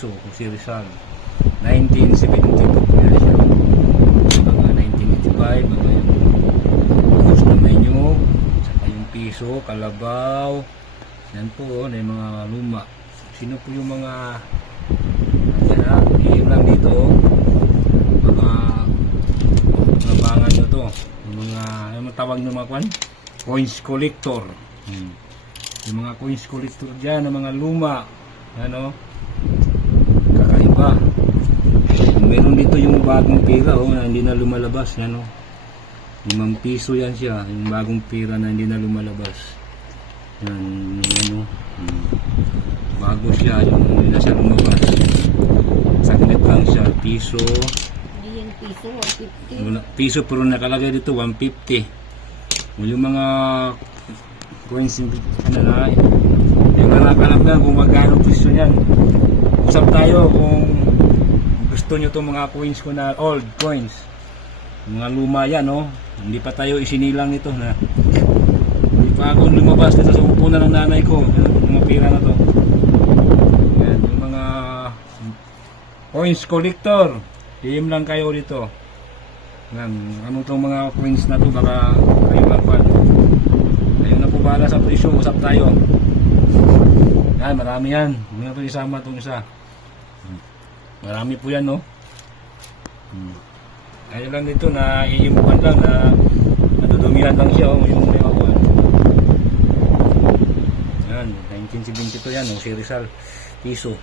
piso kung si Rizal. 1972 po yan siya. Mga 1985, mga yung gusto na menu, saka yung piso, kalabaw. Yan po, na yung mga luma. Sino po yung mga yan ha, yung lang dito mga bangan nyo to, yung mga yung tawag nyo mga kwan, coins collector. Yung mga coins collector dyan, ng mga luma, ano, kakaiba. Meron dito yung bagong pera na hindi na lumalabas, ano, 5 piso yan siya, yung bagong pera na hindi na lumalabas. Yan, ano, bago siya, yung hindi na siya lumabas. Saglit lang siya, piso. Hindi yan piso, 150. Piso pero nakalagay dito 150. Yung mga coins, ano na, yung anak-anak na kung magkano piso yan. Usap tayo kung gusto nyo itong mga coins ko na old coins. Mga luma yan, no? Hindi pa tayo isinilang nito na. Hindi pa ako lumabas dito sa upunan ng nanay ko. Yung mga pera na to. Yan, yung mga coins collector. DM lang kayo dito. Yan, ano itong mga coins na to, baka kayo lang pa. Ayun na po bahala sa presyo, usap tayo. Yan, marami yan. Hindi na ito isama itong isa. Marami po yan, no? Ayun lang dito na iimukan lang na nadudumihan lang siya, oh, yung may ako. Yan, 1972 yan, oh, si Rizal, piso.